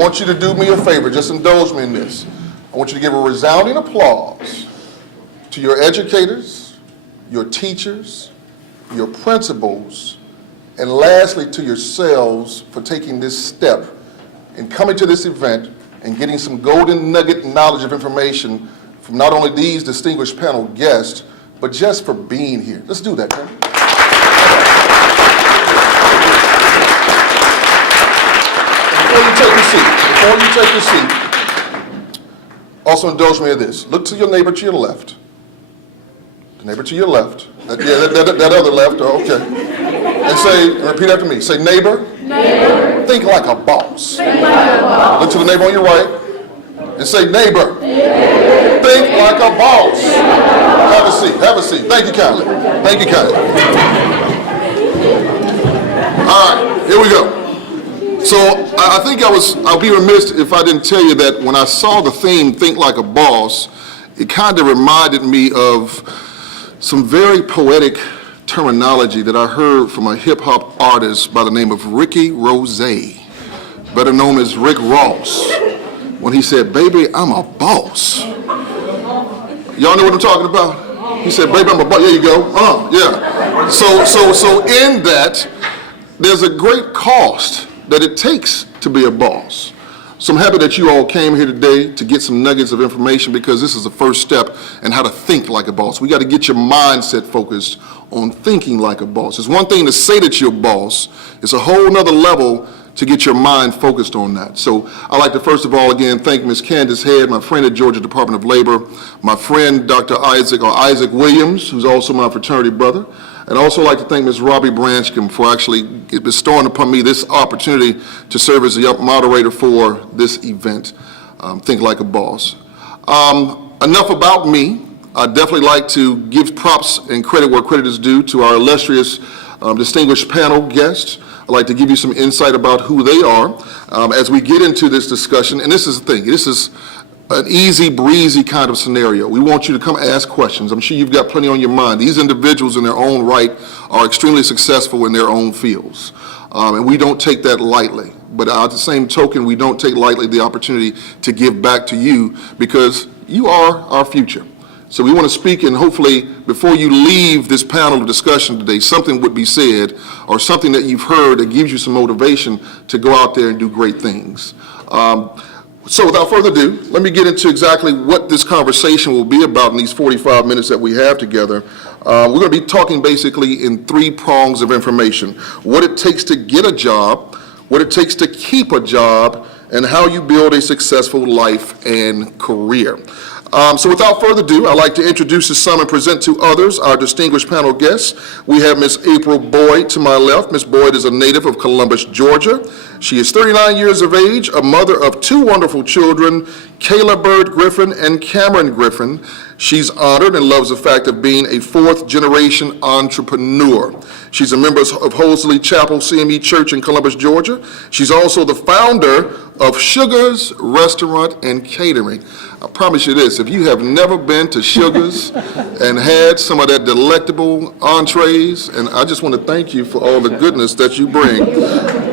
want you to do me a favor, just indulge me in this. I want you to give a resounding applause to your educators, your teachers, your principals, and lastly to yourselves for taking this step and coming to this event and getting some golden nugget knowledge of information from not only these distinguished panel guests, but just for being here. Let's do that, man. Before you take your seat, also indulge me in this. Look to your neighbor to your left. The neighbor to your left. That other left, okay. And say, repeat after me. Say, neighbor, think like a boss. Look to the neighbor on your right and say, neighbor, think like a boss. Have a seat. Thank you kindly. All right, here we go. So I think I'll be remiss if I didn't tell you that when I saw the theme, Think Like a Boss, it kind of reminded me of some very poetic terminology that I heard from a hip-hop artist by the name of Ricky Rose, better known as Rick Ross, when he said, baby, I'm a boss. Y'all know what I'm talking about? He said, baby, I'm a boss. There you go. Yeah. So in that, there's a great cost that it takes to be a boss. So I'm happy that you all came here today to get some nuggets of information, because this is the first step in how to think like a boss. We got to get your mindset focused on thinking like a boss. It's one thing to say that you're a boss. It's a whole nother level to get your mind focused on that. So I'd like to first of all, again, thank Ms. Candace Head, my friend at Georgia Department of Labor, my friend Dr. Isaac Williams, who's also my fraternity brother. And also like to thank Ms. Robbie Branchcombe for actually bestowing upon me this opportunity to serve as the moderator for this event, Think Like a Boss. Enough about me. I'd definitely like to give props and credit where credit is due to our illustrious, distinguished panel guests. I'd like to give you some insight about who they are as we get into this discussion. And this is the thing, this is an easy breezy kind of scenario. We want you to come ask questions. I'm sure you've got plenty on your mind. These individuals in their own right are extremely successful in their own fields. And we don't take that lightly. But at the same token, we don't take lightly the opportunity to give back to you, because you are our future. So we want to speak, and hopefully before you leave this panel of discussion today, something would be said or something that you've heard that gives you some motivation to go out there and do great things. So without further ado, let me get into exactly what this conversation will be about in these 45 minutes that we have together. We're going to be talking basically in three prongs of information: what it takes to get a job, what it takes to keep a job, and how you build a successful life and career. So without further ado, I'd like to introduce to some and present to others our distinguished panel guests. We have Ms. April Boyd to my left. Ms. Boyd is a native of Columbus, Georgia. She is 39 years of age, a mother of two wonderful children, Kayla Bird Griffin and Cameron Griffin. She's honored and loves the fact of being a fourth-generation entrepreneur. She's a member of Hosley Chapel CME Church in Columbus, Georgia. She's also the founder of Sugar's Restaurant and Catering. I promise you this, if you have never been to Sugar's and had some of that delectable entrees, and I just want to thank you for all the goodness that you bring.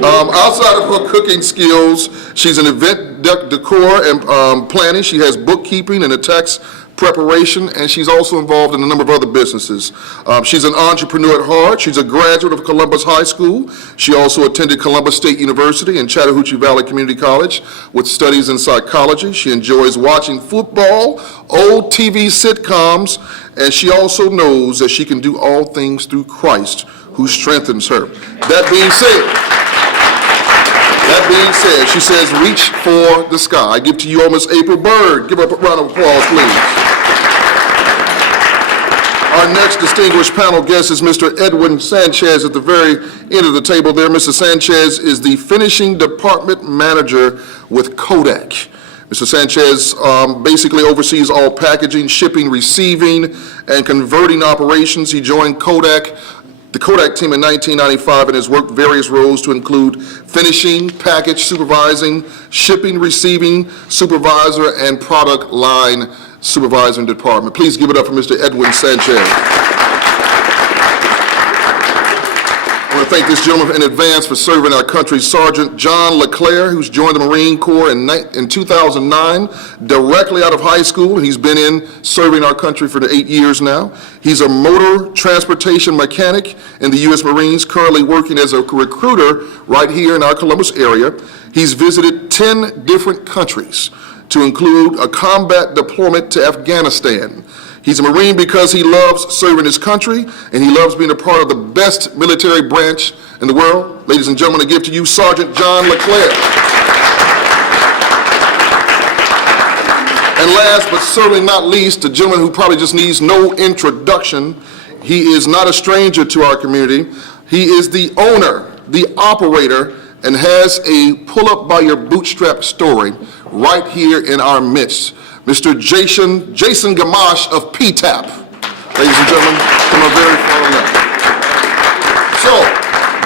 Outside of her cooking skills, she's an event decor and planning. She has bookkeeping and a tax preparation, and she's also involved in a number of other businesses. She's an entrepreneur at heart. She's a graduate of Columbus High School. She also attended Columbus State University and Chattahoochee Valley Community College with studies in psychology. She enjoys watching football, old TV sitcoms, and she also knows that she can do all things through Christ who strengthens her. That being said, she says, reach for the sky. I give to you all Miss April Bird. Give her a round of applause, please. Our next distinguished panel guest is Mr. Edwin Sanchez at the very end of the table there. Mr. Sanchez is the finishing department manager with Kodak. Mr. Sanchez basically oversees all packaging, shipping, receiving, and converting operations. He joined the Kodak team in 1995 and has worked various roles to include finishing, package supervising, shipping, receiving supervisor, and product line supervisor and department. Please give it up for Mr. Edwin Sanchez. I want to thank this gentleman in advance for serving our country, Sergeant John LeClaire, who's joined the Marine Corps in 2009, directly out of high school. He's been in serving our country for the 8 years now. He's a motor transportation mechanic in the U.S. Marines, currently working as a recruiter right here in our Columbus area. He's visited 10 different countries, to include a combat deployment to Afghanistan. He's a Marine because he loves serving his country, and he loves being a part of the best military branch in the world. Ladies and gentlemen, I give to you Sergeant John LeClaire. And last but certainly not least, a gentleman who probably just needs no introduction. He is not a stranger to our community. He is the owner, the operator, and has a pull-up-by-your-bootstrap story right here in our midst. Mr. Jason Gamache of PTAP. Ladies and gentlemen, from a very far left. So,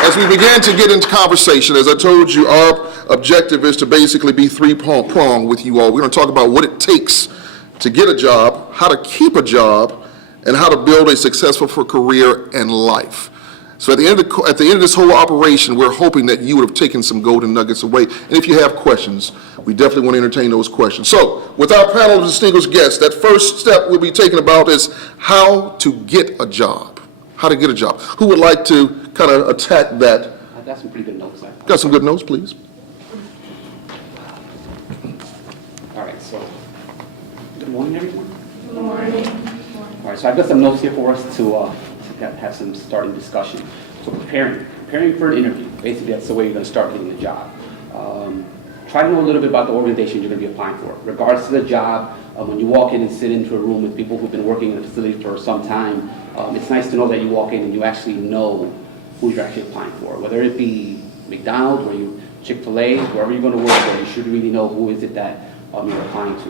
as we begin to get into conversation, as I told you, our objective is to basically be three-pronged with you all. We're going to talk about what it takes to get a job, how to keep a job, and how to build a successful career and life. So at the end of this whole operation, we're hoping that you would have taken some golden nuggets away. And if you have questions, we definitely want to entertain those questions. So with our panel of distinguished guests, that first step we'll be taking about is how to get a job. How to get a job. Who would like to kind of attack that? I've got some pretty good notes. Got some good notes, please. All right, so good morning, everyone. Good morning. All right, so I've got some notes here for us to have some starting discussion. So preparing for an interview. Basically, that's the way you're going to start getting the job. Try to know a little bit about the organization you're going to be applying for. Regards to the job, when you walk in and sit into a room with people who've been working in the facility for some time, it's nice to know that you walk in and you actually know who you're actually applying for. Whether it be McDonald's or Chick-fil-A, wherever you're going to work for, you should really know who is it that you're applying to.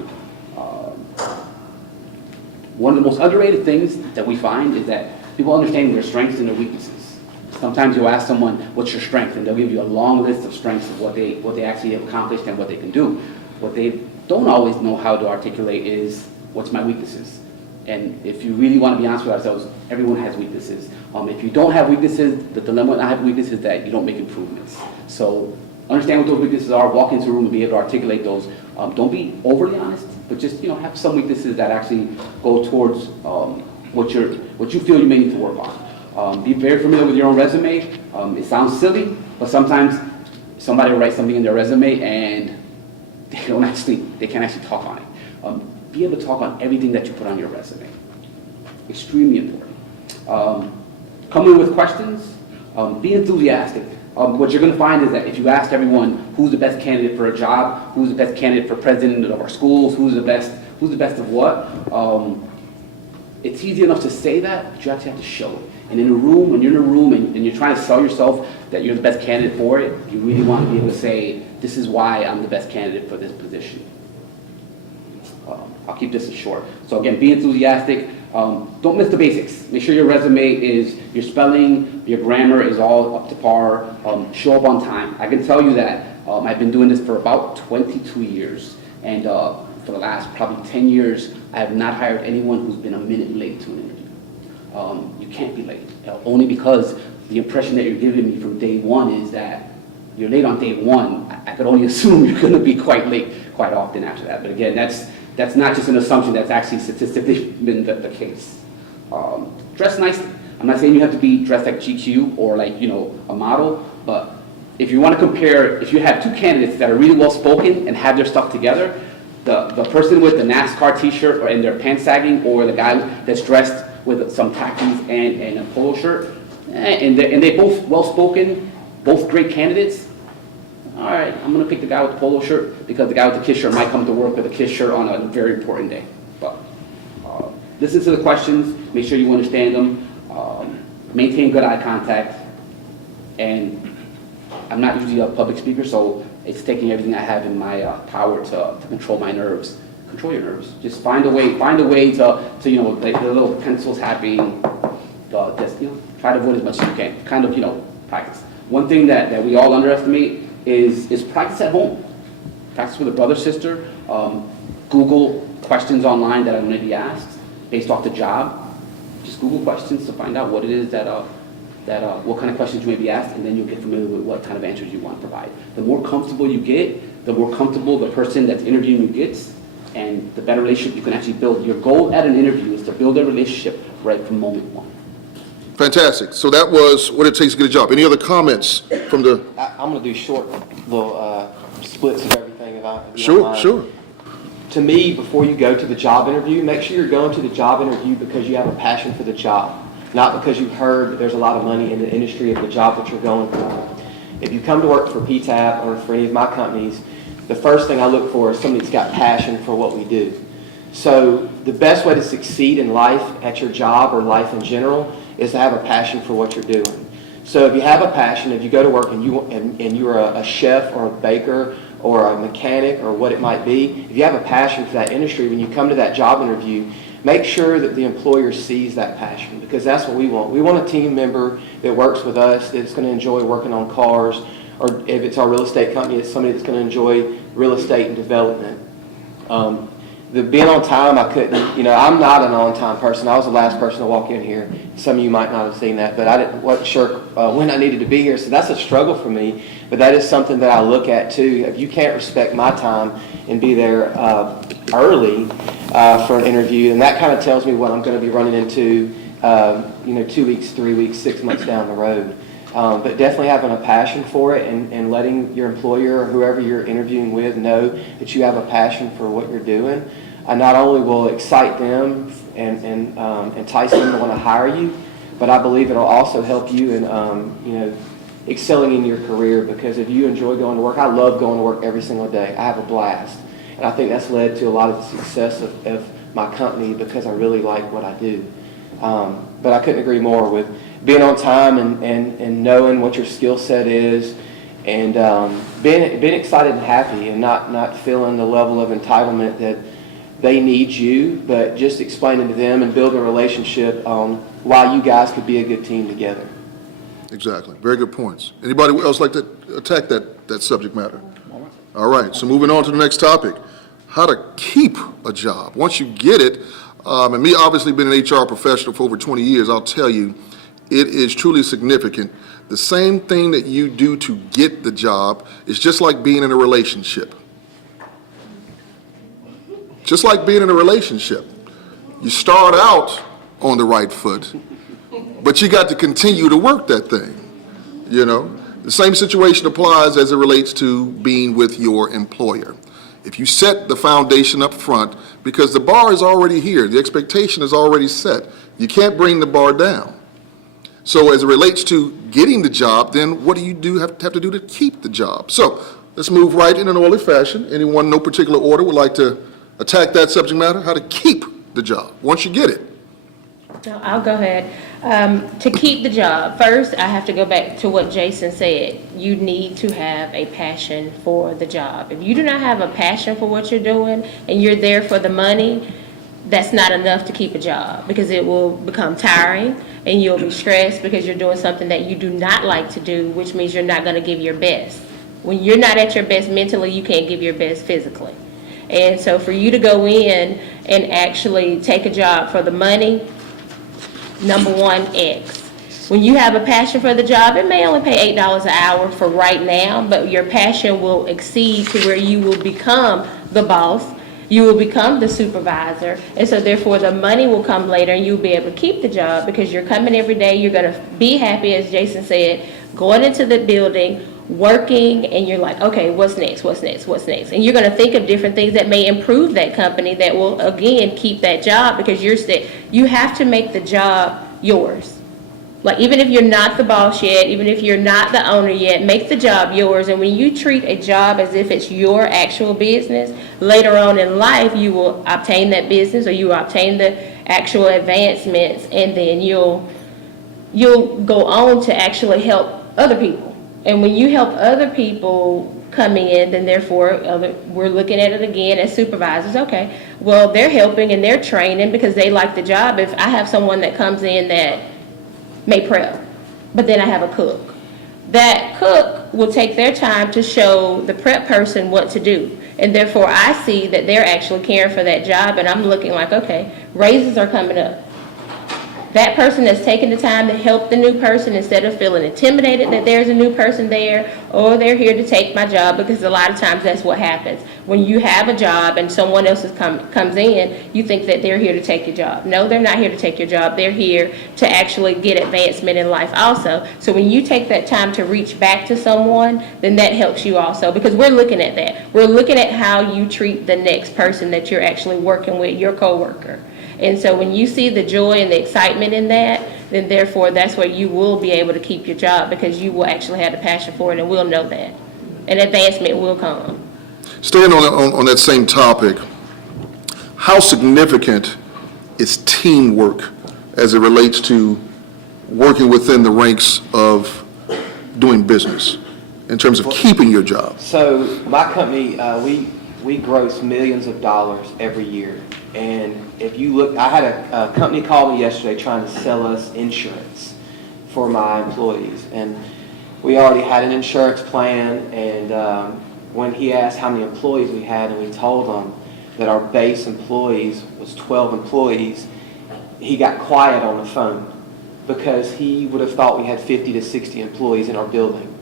One of the most underrated things that we find is that people understand their strengths and their weaknesses. Sometimes you'll ask someone, what's your strength? And they'll give you a long list of strengths of what they actually have accomplished and what they can do. What they don't always know how to articulate is, what's my weaknesses? And if you really want to be honest with ourselves, everyone has weaknesses. If you don't have weaknesses, the dilemma with not having weaknesses is that you don't make improvements. So understand what those weaknesses are, walk into a room and be able to articulate those. Don't be overly honest, but just have some weaknesses that actually go towards what you feel you may need to work on. Be very familiar with your own resume. It sounds silly, but sometimes somebody will write something in their resume and they can't actually talk on it. Be able to talk on everything that you put on your resume. Extremely important. Come in with questions. Be enthusiastic. What you're going to find is that if you ask everyone who's the best candidate for a job, who's the best candidate for president of our schools, who's the best of what, it's easy enough to say that, but you actually have to show it. And in a room, when you're in a room and you're trying to sell yourself that you're the best candidate for it, you really want to be able to say, this is why I'm the best candidate for this position. I'll keep this short. So again, be enthusiastic. Don't miss the basics. Make sure your resume is, your spelling, your grammar is all up to par. Show up on time. I can tell you that I've been doing this for about 22 years. And for the last probably 10 years, I have not hired anyone who's been a minute late to an interview. You can't be late, only because the impression that you're giving me from day one is that you're late on day one. I could only assume you're going to be quite late quite often after that. But again, that's not just an assumption, that's actually statistically been the case. Dress nicely. I'm not saying you have to be dressed like GQ or like, a model, but if you want to compare, if you have two candidates that are really well spoken and have their stuff together, the person with the NASCAR t-shirt and their pants sagging, or the guy that's dressed with some khakis and a polo shirt, and they both well spoken, both great candidates, all right, I'm going to pick the guy with the polo shirt because the guy with the KISS shirt might come to work with a KISS shirt on a very important day. But listen to the questions, make sure you understand them, maintain good eye contact, and I'm not usually a public speaker, so it's taking everything I have in my power to control my nerves. Control your nerves. Just find a way to like the little pencils happening, just try to avoid as much as you can. Kind of practice. One thing that we all underestimate is practice at home. Practice with a brother, sister. Google questions online that I'm going to be asked based off the job. Just Google questions to find out what it is that that what kind of questions you may be asked, and then you'll get familiar with what kind of answers you want to provide. The more comfortable you get, the more comfortable the person that's interviewing you gets, and the better relationship you can actually build. Your goal at an interview is to build a relationship right from moment one. Fantastic. So that was what it takes to get a job. Any other comments from the? I'm going to do short little splits of everything. If you don't Sure, mind. sure. To me, before you go to the job interview, make sure you're going to the job interview because you have a passion for the job, not because you've heard that there's a lot of money in the industry of the job that you're going for. If you come to work for PTAP or for any of my companies, the first thing I look for is somebody that's got passion for what we do. So the best way to succeed in life at your job or life in general is to have a passion for what you're doing. So if you have a passion, if you go to work and you're a chef or a baker or a mechanic or what it might be, if you have a passion for that industry, when you come to that job interview, make sure that the employer sees that passion, because that's what we want. We want a team member that works with us that's going to enjoy working on cars, or if it's our real estate company, it's somebody that's going to enjoy real estate and development. The being on time, I couldn't, I'm not an on-time person. I was the last person to walk in here. Some of you might not have seen that, but wasn't sure when I needed to be here, so that's a struggle for me. But that is something that I look at too. If you can't respect my time and be there early for an interview, then that kind of tells me what I'm going to be running into, 2 weeks, 3 weeks, 6 months down the road. But definitely having a passion for it and letting your employer or whoever you're interviewing with know that you have a passion for what you're doing, not only will excite them and entice them to want to hire you, but I believe it'll also help you in excelling in your career, because if you enjoy going to work, I love going to work every single day. I have a blast. And I think that's led to a lot of the success of my company, because I really like what I do. But I couldn't agree more with being on time and knowing what your skill set is, and being excited and happy, and not feeling the level of entitlement that they need you, but just explaining to them and building a relationship on why you guys could be a good team together. Exactly. Very good points. Anybody else like to attack that subject matter? All right. So moving on to the next topic, how to keep a job. Once you get it, and me obviously being an HR professional for over 20 years, I'll tell you, it is truly significant. The same thing that you do to get the job is just like being in a relationship. Just like being in a relationship. You start out on the right foot, but you got to continue to work that thing, The same situation applies as it relates to being with your employer. If you set the foundation up front, because the bar is already here, the expectation is already set, you can't bring the bar down. So as it relates to getting the job, then what do you have to do to keep the job? So let's move right in an orderly fashion. Anyone, no particular order, would like to attack that subject matter? How to keep the job once you get it? No, I'll go ahead. To keep the job, first I have to go back to what Jason said. You need to have a passion for the job. If you do not have a passion for what you're doing and you're there for the money, that's not enough to keep a job, because it will become tiring and you'll be stressed because you're doing something that you do not like to do, which means you're not going to give your best. When you're not at your best mentally, you can't give your best physically. And so for you to go in and actually take a job for the money, number one, X. When you have a passion for the job, it may only pay $8 an hour for right now, but your passion will exceed to where you will become the boss, you will become the supervisor, and so therefore the money will come later and you'll be able to keep the job because you're coming every day, you're going to be happy, as Jason said, going into the building, working, and you're like, okay, what's next, what's next, what's next? And you're going to think of different things that may improve that company that will, again, keep that job, because you have to make the job yours. Like, even if you're not the boss yet, even if you're not the owner yet, make the job yours. And when you treat a job as if it's your actual business, later on in life, you will obtain that business, or you will obtain the actual advancements, and then you'll go on to actually help other people. And when you help other people coming in, then therefore we're looking at it again as supervisors. Okay, well, they're helping and they're training because they like the job. If I have someone that comes in that may prep, but then I have a cook, that cook will take their time to show the prep person what to do. And therefore I see that they're actually caring for that job, and I'm looking like, okay, raises are coming up. that person that's taking the time to help the new person instead of feeling intimidated that there's a new person there, or they're here to take my job, because a lot of times that's what happens. When you have a job and someone else comes in, you think that they're here to take your job. No, they're not here to take your job. They're here to actually get advancement in life also. So when you take that time to reach back to someone, then that helps you also, because we're looking at that. We're looking at how you treat the next person that you're actually working with, your coworker. And so when you see the joy and the excitement in that, then therefore that's where you will be able to keep your job, because you will actually have the passion for it and we'll know that. And advancement will come. Staying on that same topic, how significant is teamwork as it relates to working within the ranks of doing business in terms of keeping your job? So my company, we gross millions of dollars every year. And if you look, I had a company call me yesterday trying to sell us insurance for my employees. And we already had an insurance plan, and when he asked how many employees we had, and we told him that our base employees was 12 employees, he got quiet on the phone because he would have thought we had 50 to 60 employees in our building.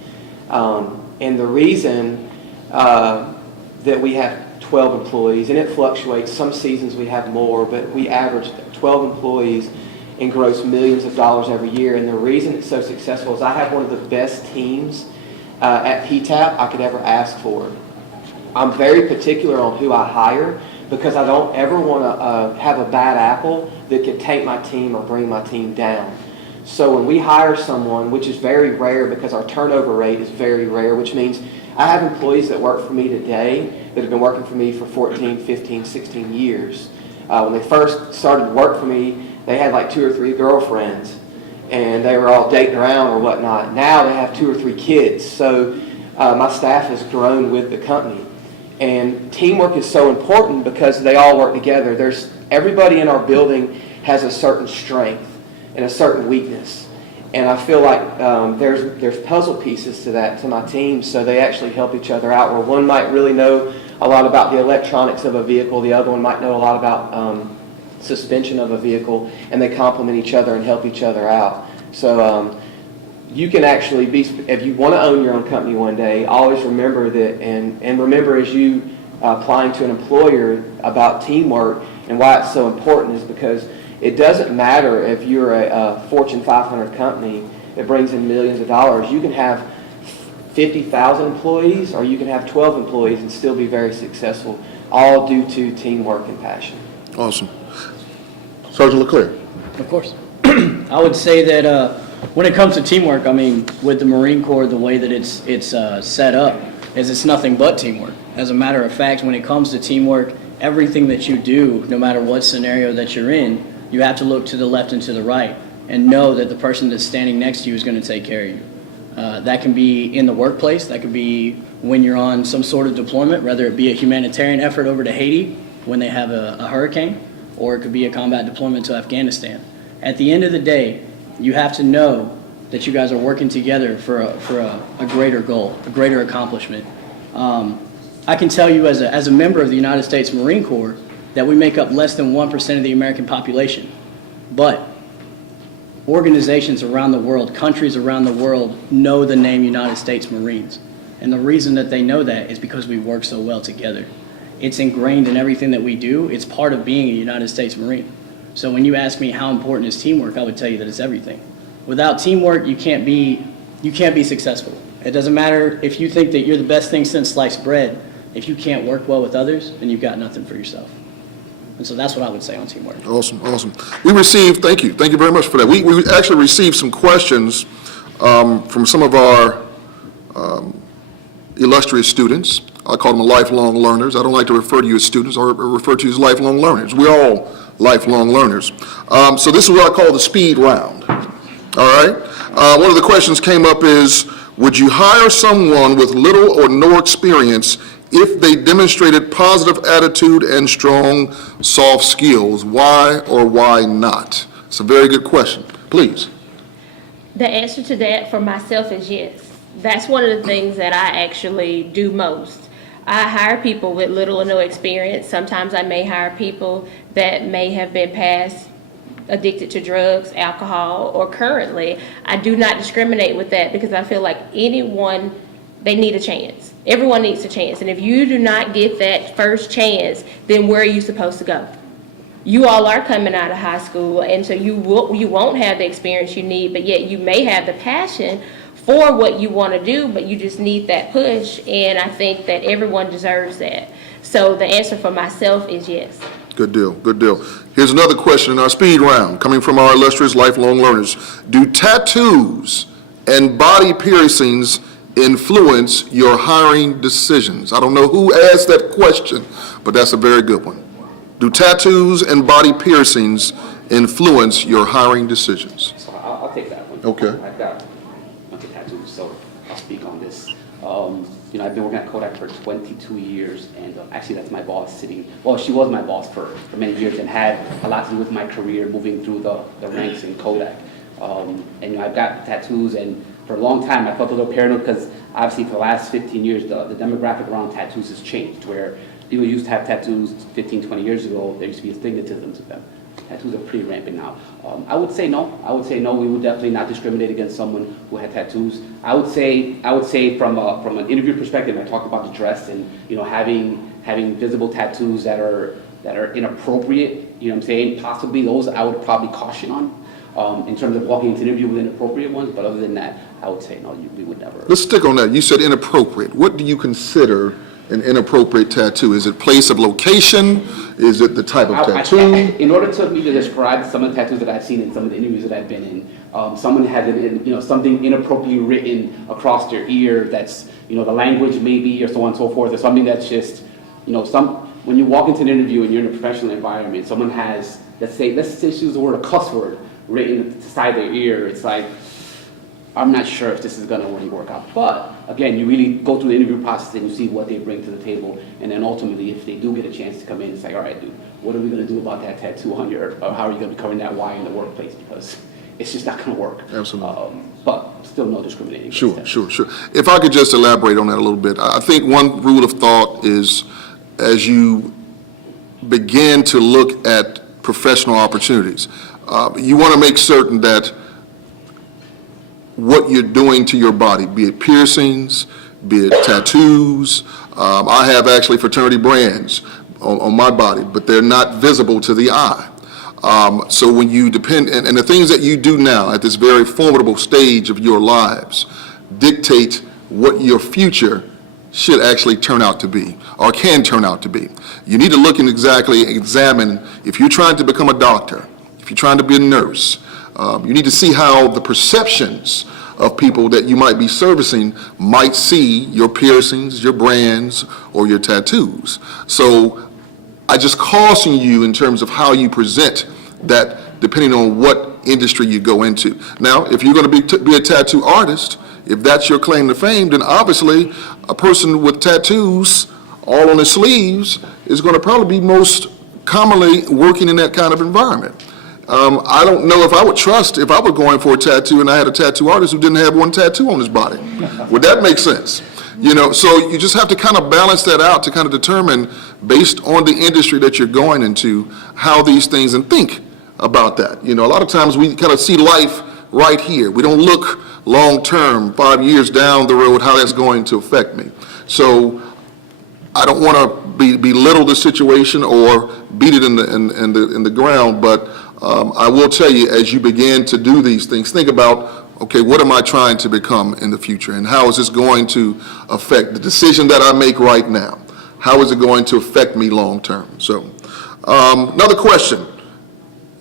And the reason that we have 12 employees, and it fluctuates, some seasons we have more, but we average 12 employees and gross millions of dollars every year. And the reason it's so successful is I have one of the best teams at PTAP I could ever ask for. I'm very particular on who I hire because I don't ever want to have a bad apple that could take my team or bring my team down. So when we hire someone, which is very rare because our turnover rate is very rare, which means I have employees that work for me today that have been working for me for 14, 15, 16 years. When they first started to work for me, they had like 2 or 3 girlfriends, and they were all dating around or whatnot. Now they have 2 or 3 kids. So my staff has grown with the company. And teamwork is so important because they all work together. Everybody in our building has a certain strength and a certain weakness. And I feel like there's puzzle pieces to that, to my team, so they actually help each other out, where one might really know a lot about the electronics of a vehicle, the other one might know a lot about suspension of a vehicle, and they complement each other and help each other out. So you can actually be, if you want to own your own company one day, always remember that, and remember as you applying to an employer about teamwork and why it's so important is because it doesn't matter if you're a Fortune 500 company that brings in millions of dollars. You can have 50,000 employees or you can have 12 employees and still be very successful, all due to teamwork and passion. Awesome. Sergeant LeClaire. Of course. I would say that when it comes to teamwork, I mean, with the Marine Corps, the way that it's set up is it's nothing but teamwork. As a matter of fact, when it comes to teamwork, everything that you do, no matter what scenario that you're in, you have to look to the left and to the right and know that the person that's standing next to you is going to take care of you. That can be in the workplace. That could be when you're on some sort of deployment, whether it be a humanitarian effort over to Haiti when they have a hurricane, or it could be a combat deployment to Afghanistan. At the end of the day, you have to know that you guys are working together for a greater goal, a greater accomplishment. I can tell you as a member of the United States Marine Corps that we make up less than 1% of the American population. But organizations around the world, countries around the world know the name United States Marines. And the reason that they know that is because we work so well together. It's ingrained in everything that we do. It's part of being a United States Marine. So when you ask me how important is teamwork, I would tell you that it's everything. Without teamwork, you can't be successful. It doesn't matter if you think that you're the best thing since sliced bread. If you can't work well with others, then you've got nothing for yourself. And so that's what I would say on teamwork. Awesome, awesome. We received, thank you very much for that. We actually received some questions from some of our illustrious students. I call them lifelong learners. I don't like to refer to you as students or refer to you as lifelong learners. We're all lifelong learners. So this is what I call the speed round, all right? One of the questions came up is, would you hire someone with little or no experience if they demonstrated positive attitude and strong soft skills? Why or why not? It's a very good question. Please. The answer to that for myself is yes. That's one of the things that I actually do most. I hire people with little or no experience. Sometimes I may hire people that may have been past addicted to drugs, alcohol, or currently, I do not discriminate with that because I feel like anyone, they need a chance. Everyone needs a chance. And if you do not get that first chance, then where are you supposed to go? You all are coming out of high school, and so you won't have the experience you need, but yet you may have the passion for what you want to do, but you just need that push, and I think that everyone deserves that. So the answer for myself is yes. Good deal, good deal. Here's another question in our speed round, coming from our illustrious lifelong learners. Do tattoos and body piercings influence your hiring decisions? I don't know who asked that question, but that's a very good one. Do tattoos and body piercings influence your hiring decisions? So I'll take that one. Okay. I've got a bunch of tattoos, so I'll speak on this. I've been working at Kodak for 22 years, and actually that's my boss sitting, well, she was my boss for many years and had a lot to do with my career moving through the ranks in Kodak. I've got tattoos, and for a long time I felt a little paranoid because obviously for the last 15 years the demographic around tattoos has changed, where people used to have tattoos 15, 20 years ago, there used to be a stigmatism to them. Tattoos are pretty rampant now. I would say no. I would say no. We would definitely not discriminate against someone who had tattoos. I would say from an interview perspective, I talked about the dress and having visible tattoos that are inappropriate. You know what I'm saying? Possibly those I would probably caution on in terms of walking into an interview with inappropriate ones. But other than that, I would say no. We would never. Let's stick on that. You said inappropriate. What do you consider an inappropriate tattoo? Is it place of location? Is it the type of tattoo? In order to me to describe some of the tattoos that I've seen in some of the interviews that I've been in, someone has something inappropriately written across their ear that's, the language maybe, or so on and so forth, or something that's just, when you walk into an interview and you're in a professional environment, someone has, let's just use the word, a cuss word written to the side of their ear. It's like, I'm not sure if this is going to really work out. But again, you really go through the interview process and you see what they bring to the table. And then ultimately, if they do get a chance to come in, it's like, all right, dude, what are we going to do about that tattoo on or how are you going to be covering that Y in the workplace? Because it's just not going to work. Absolutely. But still no discriminating. Sure. If I could just elaborate on that a little bit. I think one rule of thought is as you begin to look at professional opportunities, you want to make certain that what you're doing to your body, be it piercings, be it tattoos. I have actually fraternity brands on my body, but they're not visible to the eye. So when you depend, and the things that you do now at this very formidable stage of your lives dictate what your future should actually turn out to be, or can turn out to be. You need to look and examine, if you're trying to become a doctor, if you're trying to be a nurse, you need to see how the perceptions of people that you might be servicing might see your piercings, your brands, or your tattoos. So I just caution you in terms of how you present that, depending on what industry you go into. Now, if you're going to be a tattoo artist, if that's your claim to fame, then obviously a person with tattoos all on his sleeves is going to probably be most commonly working in that kind of environment. I don't know if I would trust if I were going for a tattoo and I had a tattoo artist who didn't have one tattoo on his body. Would that make sense? So you just have to kind of balance that out to kind of determine, based on the industry that you're going into, how these things, and think about that. A lot of times we kind of see life right here. We don't look long-term, 5 years down the road, how that's going to affect me. So I don't want to belittle the situation or beat it in the ground, but I will tell you, as you begin to do these things, think about, okay, what am I trying to become in the future? And how is this going to affect the decision that I make right now? How is it going to affect me long term? So, another question,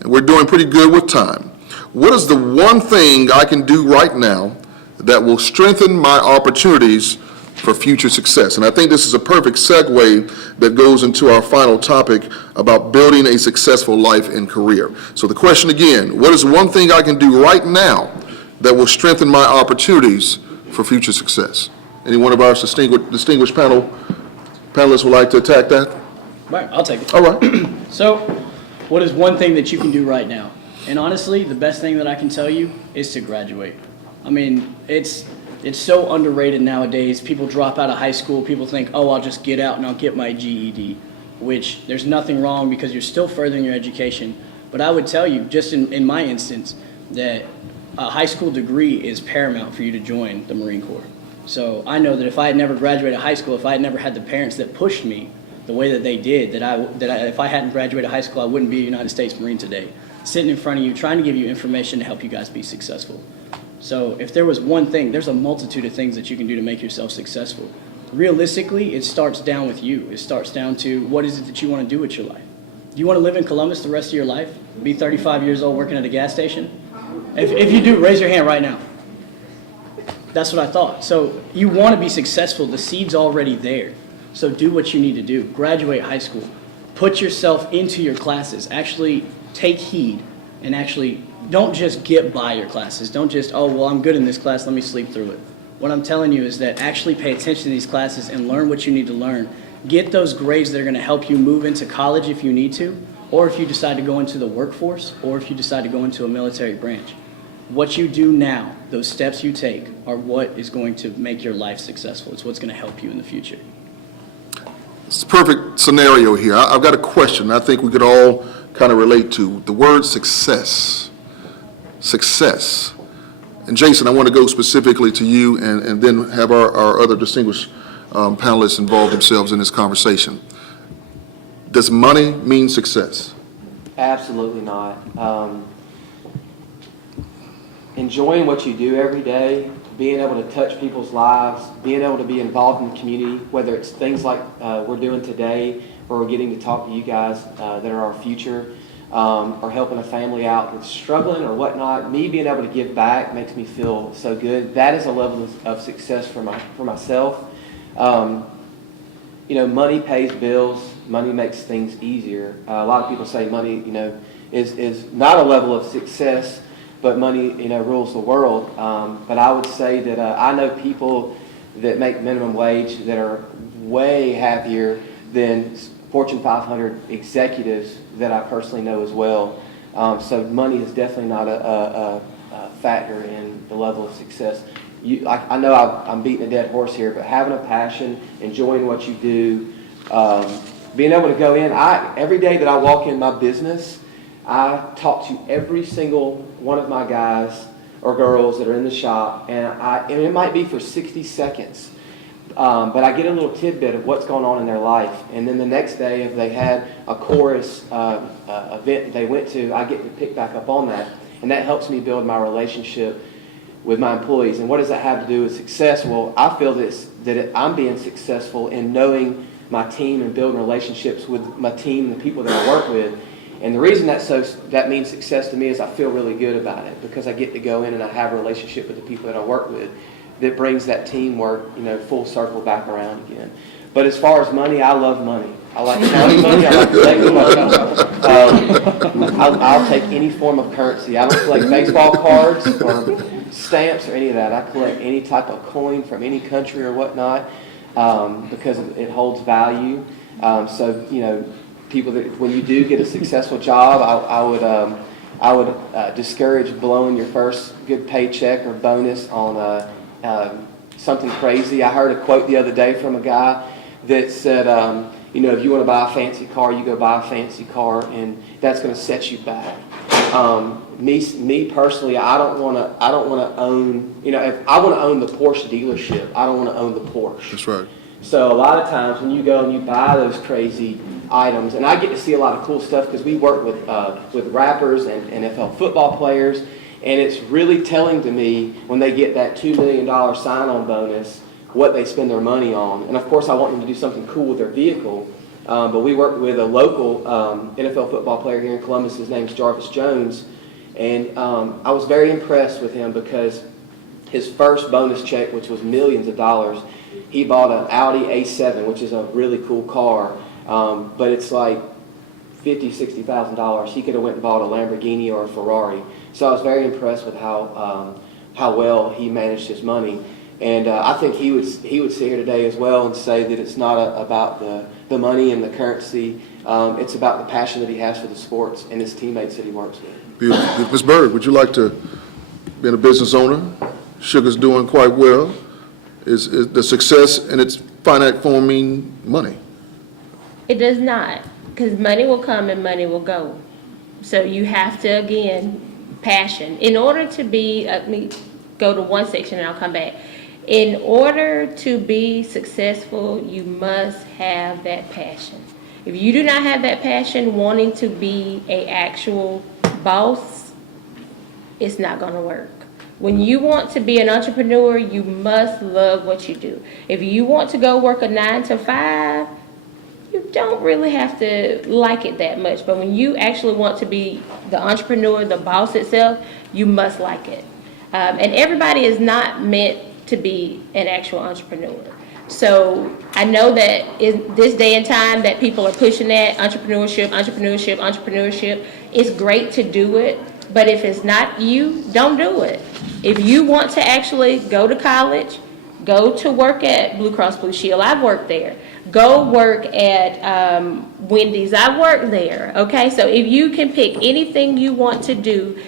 and we're doing pretty good with time. What is the one thing I can do right now that will strengthen my opportunities for future success? And I think this is a perfect segue that goes into our final topic about building a successful life and career. So the question again, what is one thing I can do right now that will strengthen my opportunities for future success? Any one of our distinguished panelists would like to attack that? Right, I'll take it. All right. So, what is one thing that you can do right now? And honestly, the best thing that I can tell you is to graduate. I mean, it's so underrated nowadays. People drop out of high school. People think, oh, I'll just get out and I'll get my GED, which there's nothing wrong because you're still furthering your education. But I would tell you, just in my instance, that a high school degree is paramount for you to join the Marine Corps. So I know that if I had never graduated high school, if I had never had the parents that pushed me the way that they did, if I hadn't graduated high school, I wouldn't be a United States Marine today, sitting in front of you, trying to give you information to help you guys be successful. So if there was one thing, there's a multitude of things that you can do to make yourself successful. Realistically, it starts down with you. It starts down to what is it that you want to do with your life. Do you want to live in Columbus the rest of your life? Be 35 years old working at a gas station? If you do, raise your hand right now. That's what I thought. So you want to be successful. The seed's already there. So do what you need to do. Graduate high school. Put yourself into your classes. Actually take heed and actually don't just get by your classes. Don't just, oh, well, I'm good in this class, let me sleep through it. What I'm telling you is that actually pay attention to these classes and learn what you need to learn. Get those grades that are going to help you move into college if you need to, or if you decide to go into the workforce, or if you decide to go into a military branch. What you do now, those steps you take, are what is going to make your life successful. It's what's going to help you in the future. It's a perfect scenario here. I've got a question I think we could all kind of relate to. The word success. Success. And Jason, I want to go specifically to you and then have our other distinguished panelists involve themselves in this conversation. Does money mean success? Absolutely not. Enjoying what you do every day, being able to touch people's lives, being able to be involved in the community, whether it's things like we're doing today, or we're getting to talk to you guys that are our future, or helping a family out that's struggling or whatnot. Me being able to give back makes me feel so good. That is a level of success for myself. Money pays bills. Money makes things easier. A lot of people say money, is not a level of success, but money, rules the world. But I would say that I know people that make minimum wage that are way happier than Fortune 500 executives that I personally know as well. So money is definitely not a factor in the level of success. I know I'm beating a dead horse here, but having a passion, enjoying what you do, being able to go in, every day that I walk in my business, I talk to every single one of my guys or girls that are in the shop, and it might be for 60 seconds, but I get a little tidbit of what's going on in their life. And then the next day, if they had a chorus event they went to, I get to pick back up on that, and that helps me build my relationship with my employees. And what does that have to do with success? Well, I feel that I'm being successful in knowing my team and building relationships with my team and the people that I work with. And the reason that means success to me is I feel really good about it, because I get to go in and I have a relationship with the people that I work with that brings that teamwork, full circle back around again. But as far as money, I love money. I like counting money. I like collecting money. I'll take any form of currency. I don't collect baseball cards or stamps or any of that. I collect any type of coin from any country or whatnot, because it holds value. People that when you do get a successful job, I would discourage blowing your first good paycheck or bonus on something crazy. I heard a quote the other day from a guy that said, if you want to buy a fancy car, you go buy a fancy car, and that's going to set you back. Me personally, I don't want to own. If I want to own the Porsche dealership, I don't want to own the Porsche. That's right. So a lot of times when you go and you buy those crazy items, and I get to see a lot of cool stuff because we work with rappers and NFL football players, and it's really telling to me when they get that $2 million sign-on bonus what they spend their money on. And of course I want them to do something cool with their vehicle, but we work with a local NFL football player here in Columbus. His name's Jarvis Jones, and I was very impressed with him because his first bonus check, which was millions of dollars, he bought an Audi A7, which is a really cool car, but it's like $50,000, $60,000. He could have went and bought a Lamborghini or a Ferrari. So I was very impressed with how well he managed his money. And I think he would sit here today as well and say that it's not about the money and the currency. It's about the passion that he has for the sports and his teammates that he works with. Beautiful. Ms. Bird, would you like to be a business owner? Sugar's doing quite well. Is the success in its finite form mean money? It does not, because money will come and money will go. So you have to, again, passion. In order to be, let me go to one section and I'll come back. In order to be successful, you must have that passion. If you do not have that passion, wanting to be an actual boss, it's not gonna work. When you want to be an entrepreneur, you must love what you do. If you want to go work a 9 to 5, you don't really have to like it that much. But when you actually want to be the entrepreneur, the boss itself, you must like it. And everybody is not meant to be an actual entrepreneur. So I know that in this day and time that people are pushing that entrepreneurship. It's great to do it, but if it's not you, don't do it. If you want to actually go to college, go to work at Blue Cross Blue Shield. I've worked there. Go work at Wendy's. I worked there. Okay, so if you can pick anything you want to do,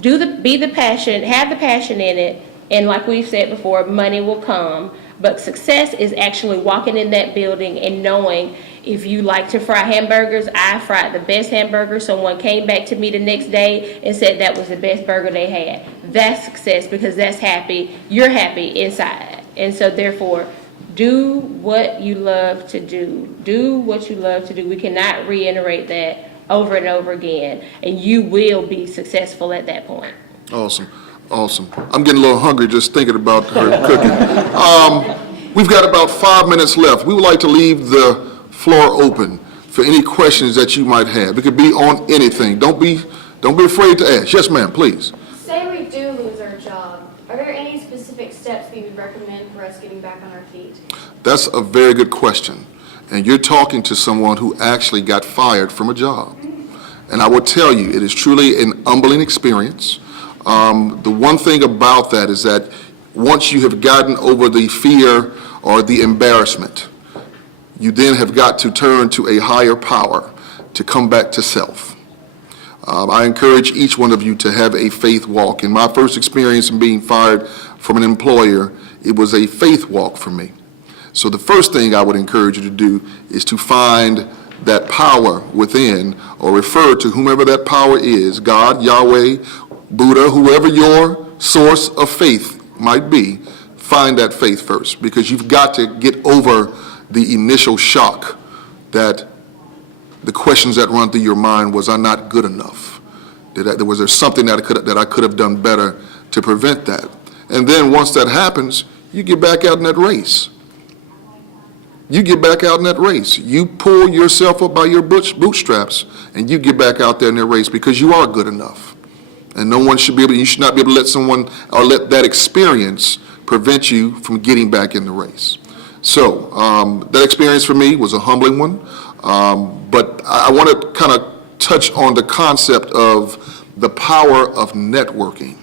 be the passion, have the passion in it, and like we've said before, money will come. But success is actually walking in that building and knowing if you like to fry hamburgers, I fried the best hamburger. Someone came back to me the next day and said that was the best burger they had. That's success because that's happy. You're happy inside. And so therefore, do what you love to do. Do what you love to do. We cannot reiterate that over and over again. And you will be successful at that point. Awesome. I'm getting a little hungry just thinking about her cooking. We've got about 5 minutes left. We would like to leave the floor open for any questions that you might have. It could be on anything. Don't be afraid to ask. Yes, ma'am, please. Say we do lose our job. Are there any specific steps that you would recommend for us getting back on our feet? That's a very good question. And you're talking to someone who actually got fired from a job. And I will tell you, it is truly an humbling experience. The one thing about that is that once you have gotten over the fear or the embarrassment, you then have got to turn to a higher power to come back to self. I encourage each one of you to have a faith walk. In my first experience in being fired from an employer, it was a faith walk for me. So the first thing I would encourage you to do is to find that power within, or refer to whomever that power is, God, Yahweh, Buddha, whoever your source of faith might be. Find that faith first, because you've got to get over the initial shock that the questions that run through your mind was, I'm not good enough? Was there something that I could have done better to prevent that? And then once that happens, you get back out in that race. You pull yourself up by your bootstraps, and you get back out there in that race because you are good enough. And you should not be able to let someone or let that experience prevent you from getting back in the race. So that experience for me was a humbling one, but I want to kind of touch on the concept of the power of networking.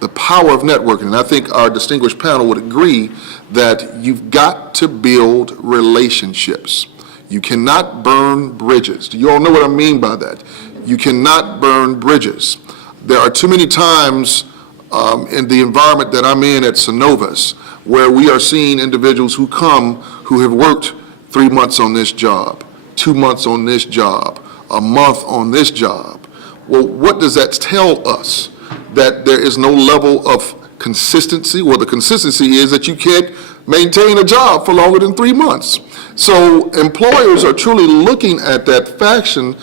The power of networking, and I think our distinguished panel would agree that you've got to build relationships. You cannot burn bridges. Do you all know what I mean by that? You cannot burn bridges. There are too many times in the environment that I'm in at Synovus where we are seeing individuals who have worked 3 months on this job, 2 months on this job, a month on this job. Well, what does that tell us? That there is no level of consistency. Well, the consistency is that you can't maintain a job for longer than 3 months. So employers are truly looking at that faction.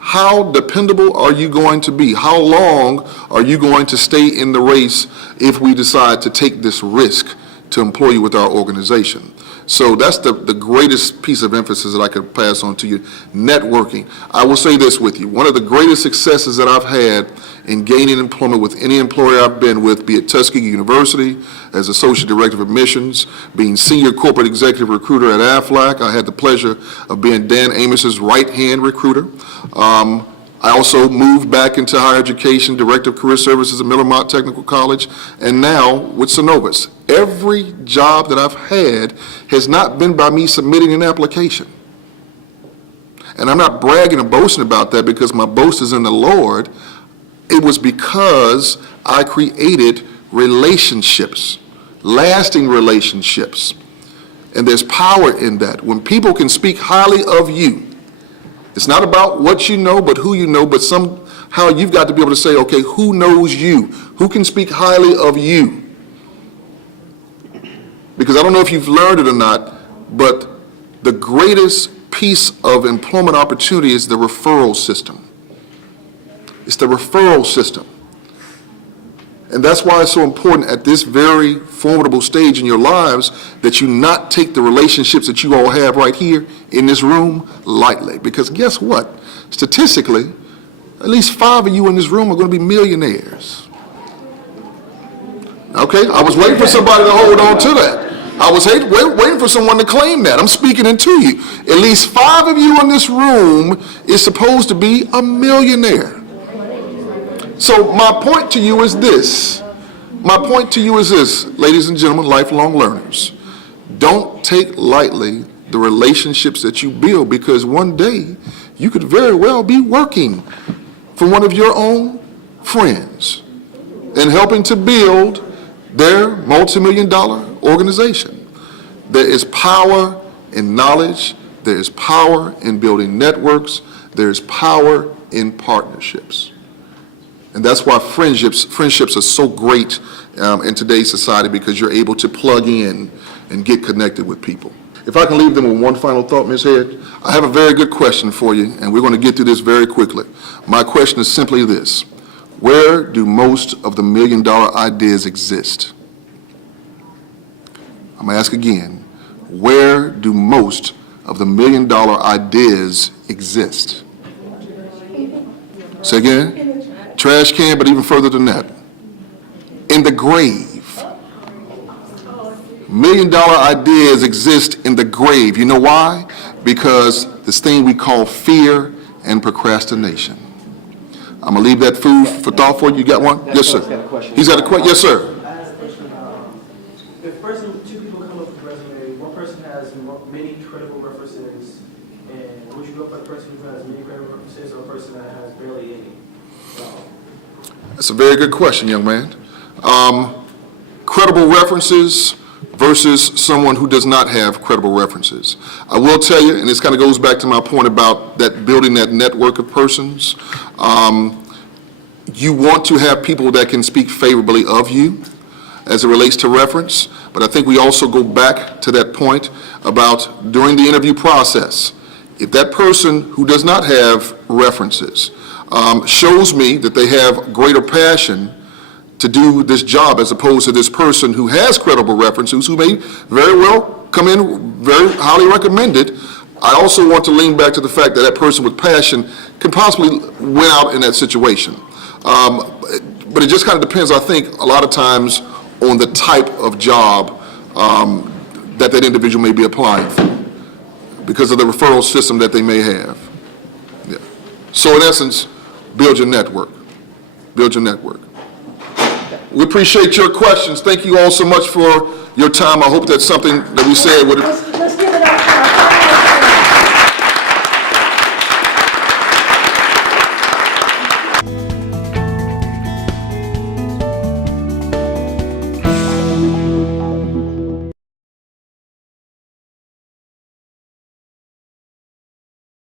How dependable are you going to be? How long are you going to stay in the race if we decide to take this risk to employ you with our organization? So that's the greatest piece of emphasis that I could pass on to you, networking. I will say this with you. One of the greatest successes that I've had in gaining employment with any employer I've been with, be it Tuskegee University as Associate Director of Admissions, being Senior Corporate Executive Recruiter at Aflac. I had the pleasure of being Dan Amos's right-hand recruiter. I also moved back into higher education, Director of Career Services at Miller Mott Technical College, and now with Synovus. Every job that I've had has not been by me submitting an application. And I'm not bragging or boasting about that because my boast is in the Lord. It was because I created relationships, lasting relationships. And there's power in that. When people can speak highly of you, It's not about what you know, but who you know, but somehow you've got to be able to say, okay, who knows you? Who can speak highly of you? Because I don't know if you've learned it or not, but the greatest piece of employment opportunity is the referral system. It's the referral system. And that's why it's so important at this very formidable stage in your lives that you not take the relationships that you all have right here in this room lightly. Because guess what? Statistically, at least 5 of you in this room are going to be millionaires. Okay, I was waiting for somebody to hold on to that. I was waiting for someone to claim that. I'm speaking it to you. At least 5 of you in this room is supposed to be a millionaire. So my point to you is this. My point to you is this, ladies and gentlemen, lifelong learners. Don't take lightly the relationships that you build, because one day you could very well be working for one of your own friends and helping to build their multi-million-dollar organization. There is power in knowledge. There is power in building networks. There is power in partnerships. And that's why friendships are so great in today's society, because you're able to plug in and get connected with people. If I can leave them with one final thought, Ms. Head, I have a very good question for you, and we're going to get through this very quickly. My question is simply this: where do most of the million-dollar ideas exist? I'm going to ask again, where do most of the million-dollar ideas exist? Say again? Trash can, but even further than that. In the grave. Million-dollar ideas exist in the grave. You know why? Because this thing we call fear and procrastination. I'm going to leave that food for thought for you. You got one? Yes, sir. He's got a question. Yes, sir. I have a question. If two people come up with a resume, one person has many credible references, and would you go for the person who has many credible references or a person that has barely any? That's a very good question, young man. Credible references versus someone who does not have credible references. I will tell you, and this kind of goes back to my point about that building that network of persons. You want to have people that can speak favorably of you as it relates to reference, but I think we also go back to that point about during the interview process, if that person who does not have references shows me that they have greater passion to do this job as opposed to this person who has credible references, who may very well come in very highly recommended, I also want to lean back to the fact that that person with passion can possibly win out in that situation. But it just kind of depends, I think, a lot of times on the type of job that individual may be applying for because of the referral system that they may have. Yeah. So in essence, build your network. Build your network. We appreciate your questions. Thank you all so much for your time. I hope that's something that we said would Let's give it up for our